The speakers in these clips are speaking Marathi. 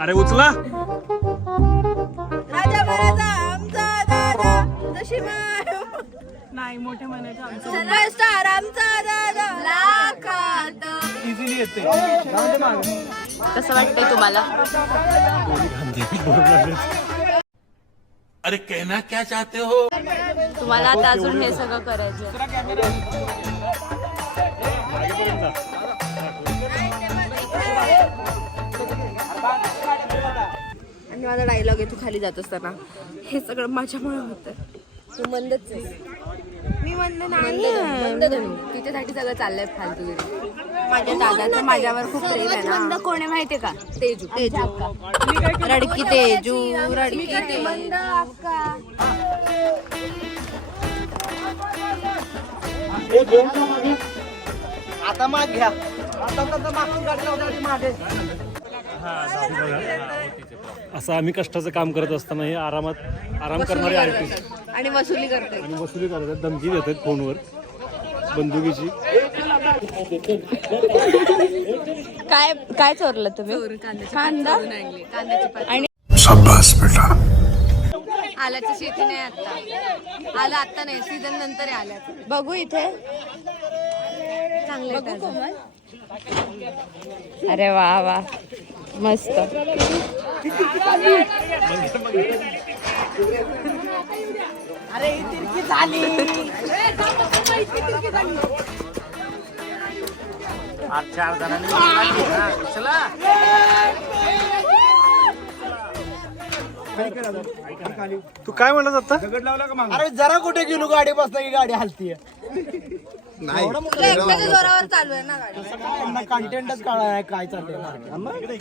अरे उचला. राजा महाराजा आमचा दादा जशी नाही मोठ्या मनाचा आमचं सुपरस्टार आमचा दादा लाखात. इझिली येते. कसं वाटतंय तुम्हाला? अरे कहना क्या चाहते हो? तुम्हाला आता अजून हे सगळं करायचं. आणि माझा डायलॉग आहे, तू खाली जात असताना हे सगळं माझ्यामुळे होतं. तू मंदच आहे. मी मंद नाही. तिच्यासाठी सगळं चाललंय फालतू. माझ्या दादाचं माझ्यावर खूप प्रेम आहे ना. कोण आहे माहितीये का? तेजू. रडकी तेजू, रडकी तेजू. आता माग घ्या. आता मागून गाडी मागे. असं आम्ही कष्टाचं काम करत असताना हे आराम करणारे आर्टिस्ट आणि वसुली करते. आणि वसुली करतात, धमकी देतात फोनवर बंदुकीची. काय काय चोरलं तुम्ही? कांदा आणि शाबाश बेटा. आल्याची शेती नाही आता. आलं आता नाही, सीझन नंतर आल्या. बघू इथे चांगले. अरे वा वा मस्त. अरे ही तिरकी झाली. आज 4 जणांनी चला. तू काय म्हणत आता? अरे जरा कुठे गेलो गाडी बसता की गाडी हलतीये. जोरावर चालू आहे ना गाडी. कंटेंटच कळणार काय चाललंय.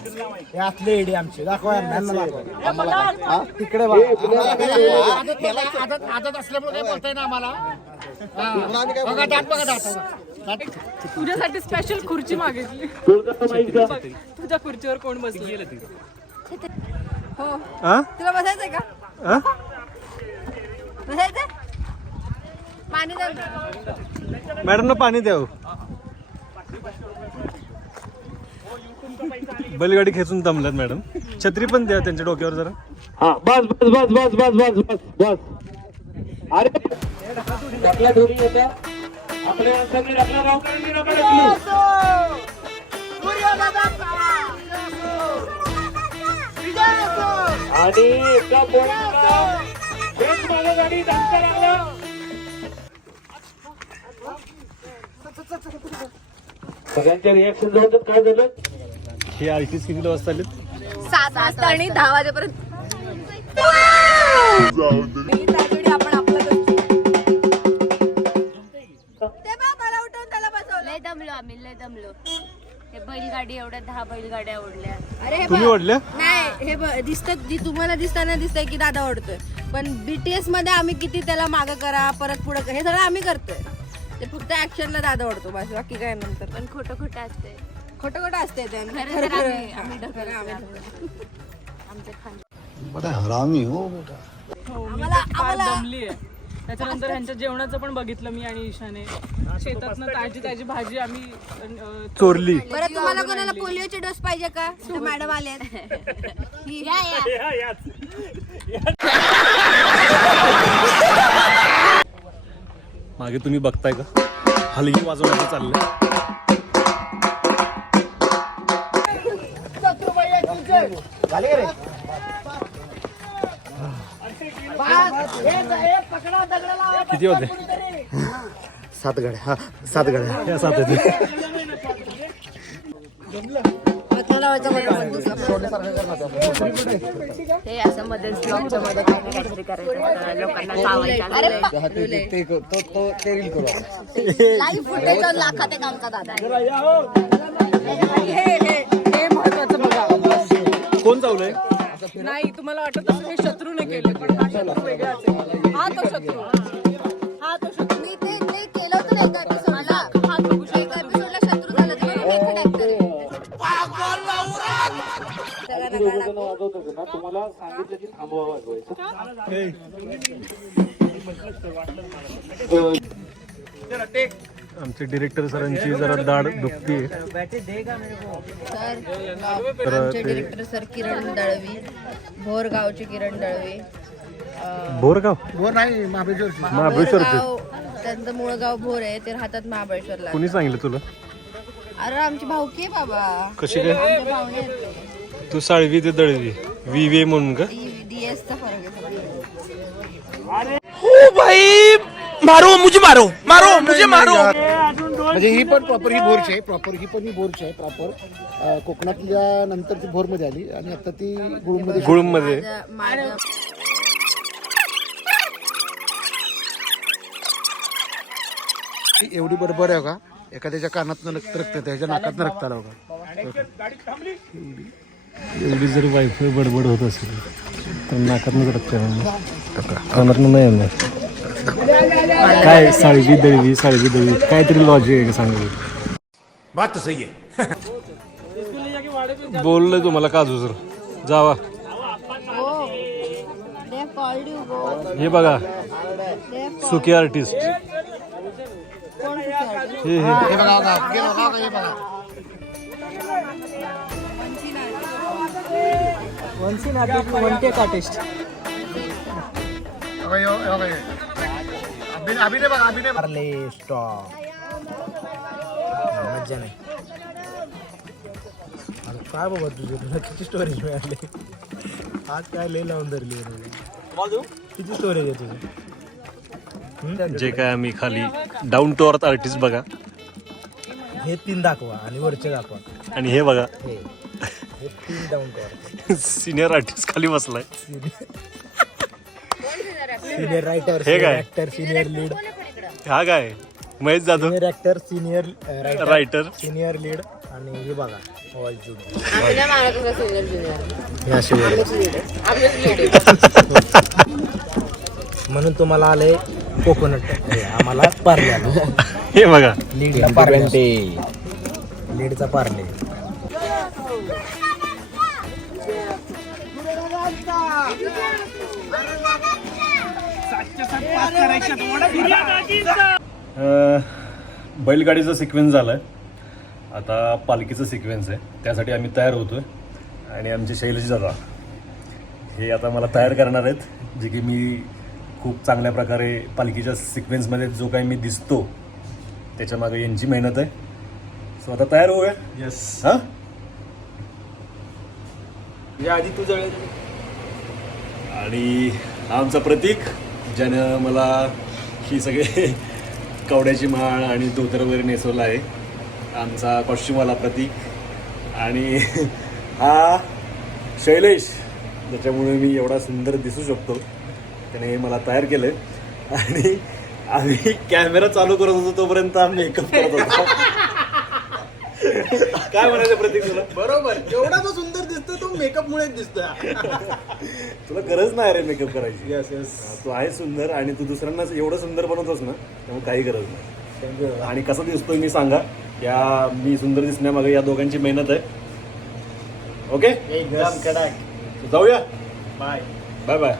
यातले एडी आमची दाखवा तिकडे आदत असल्यामुळे काय बोलताय ना आम्हाला. तुझ्यासाठी स्पेशल खुर्ची मागितली. तुझ्या खुर्चीवर कोण बसले? हो हा? तुला बसायचंय का? हा? बसायचंय? पाणी द्या. मॅडमला पाणी द्यावं. बैलगाडी खेचून दमल्यात मॅडम. छत्री पण द्या त्यांच्या डोक्यावर जरा. हा बस बस बस बस बस बस बस बस. अरे आपल्या दोरी येत्या आपल्या माणसांनी आपल्या गावकऱ्यांनी आणि एका बोलला गाडी धक्का लागला. सगळ्यांच्या रिॲक्शन झालं. काय झालं? हे आर्टिस्ट किती वाजता आलेत? 7 वाजता आणि 10 वाजेपर्यंत. आपण आपलं लय दमलो आम्ही, लय दमलो. हे बैलगाडी एवढ्या 10 बैलगाड्या ओढल्या. अरे हे तुम्ही ओढल्या? नाही, हे दिसत जी तुम्हाला दिसताना दिसतंय की दादा ओढतोय, पण बीटीएस मध्ये आम्ही किती त्याला मागं करा परत पुढे हे सगळं आम्ही करतोय. ते फक्त ऍक्शनला दादा ओढतो बस, बाकी काय नंतर. पण खोटं खोटं असते. खोटं असते ते. खरं तर आम्ही ढकल. आमचे खान बड़ा हरामी हो बेटा. दमली आहे. त्याच्यानंतर ह्यांच्या जेवणाचं पण बघितलं मी आणि ईशाने. शेतातनं ताजी ताजी भाजी आम्ही चोरली. बरं तुम्हाला कोणाला पोलिओचे डोस पाहिजे का? मॅडम आले. मागे तुम्ही बघताय का हलगी वाजवण्याचं चाललंय. किती होते? 7 गाड्या. हा 7 गाड्या. या 7 होते. हे असं मध्ये ब्लॉगच्या मध्ये काहीतरी करायचं, लोकांना सावायचं. लाईव्ह फुटेज लाखात एक आमचा दादा. हे महत्वाचं बघा. कोण चावलंय? नाही तुम्हाला वाटत असं हे शत्रूने केलं, पण हा शत्रू वेगळाच आहे. हा तो शत्रू. हा तो शत्रू. मी ते केलं होतं ना एका एपिसोडला. एका एपिसोडला शत्रू झालं तर मी मेथड ऍक्टर आहे. तुम्हाला सांगितलं की थांबवा वाजवायचं. आमचे डिरेक्टर सरांची जरा दाढ दुखती तर आमचे डिरेक्टर सर किरण दळवी, भोरगावचे किरण दळवी. बोरगाव हो नाही महाबळेश्वर महाबळेश्वरचे भोरगाव, त्यांचं मूळ गाव भोर आहे, ते राहतात महाबळेश्वरला. कुणी सांगितलं तुला? अरे आमची भाऊकी आहे बाबा. कशी काय? आमच्या पाहुणे आहेत ते. तू साळवी ते दळवी वी म्हणून का? DS चा फरक आहे सगळं. म्हणजे ही पण प्रॉपर ही बोरची आहे, बोरची आहे प्रॉपर कोकणातल्या नंतर ती भोरमध्ये आली आणि आता ती गुळमध्ये. गुळमध्ये माझं एवढी बरोबर आहे का, एखाद्याच्या कानातनं रक्त त्याच्या नाकातनं रक्त आलं बघा. एवढी जर वायफाय बडबड होत असेल तर नाकातनं रक्त कानातनं नाही येणार. काय साळवी दळवी काहीतरी लॉजिक आहे का सांगा. बात तो सही है. बोललोय तुम्हाला काजू sir Java. they have called you go. हे बघा They have सुखी आर्टिस्ट. कोण विचारलं? हे हे बघा बघा, हे बघा. अभिनय बघा, अभिनय मारले स्टॉप. मज्जा नाही. अरे काय बाबा तुझी किती स्टोरेज मिळाली आज, काय लई लावून धरली किती स्टोरेज आहे तुझं. जे काय आम्ही खाली डाऊन टू अर्थ आर्टिस्ट बघा. हे 3 दाखवा आणि वरचे दाखवा. आणि हे बघा हे 3 डाऊन टू सिनियर आर्टिस्ट खाली बसलाय. सिनियर रायटर, हे काय? Actor, senior lead. हा काय Mahesh Jadhav senior actor, senior writer. Senior lead आणि हे बघा ऑल जुनियर. आम्ही नाही मारत होतो senior junior. हे असे वेळ. आम्हीच lead आहे. म्हणून तुम्हाला आले कोकोनट, आम्हाला पार्ले आलो. हे बघा लीडचा पार्ले, लीडचा पार्ले. बैलगाडीचा सिक्वेन्स झालाय, आता पालखीचा सिक्वेन्स आहे. त्यासाठी आम्ही तयार होतोय आणि आमचे शैलेश दादा हे आता मला तयार करणार आहेत, जे की मी खूप चांगल्या प्रकारे पालखीच्या सिक्वेन्समध्ये जो काही मी दिसतो त्याच्यामागे यांची मेहनत आहे. सो आता तयार होऊया. यस. हां या आधी तू जळेल. आणि हा आमचा प्रतीक, ज्यानं मला ही सगळे कवड्याची माळ आणि धोतर वगैरे नेसवला आहे. आमचा कॉस्ट्युमवाला प्रतीक. आणि हा शैलेश, ज्याच्यामुळे मी एवढा सुंदर दिसू शकतो, त्याने मला तयार केलं. आणि आम्ही कॅमेरा चालू करत होतो तोपर्यंत मेकअप करत होतो. काय म्हणायचं प्रतीक तुला? बरोबर, एवढा तो सुंदर दिसतोय तो मेकअप मुळेच दिसतोय. तुला गरज नाही रे मेकअप करायची. Yes yes. तू आहे सुंदर आणि तू दुसऱ्यांना एवढं सुंदर बनवतोस ना, त्यामुळे काही गरज नाही. थँक्यू. आणि कसं दिसतोय मी सांगा, या मी सुंदर दिसण्यामागे या दोघांची मेहनत आहे. ओके एकदम कडक. जाऊया. बाय. Bye bye.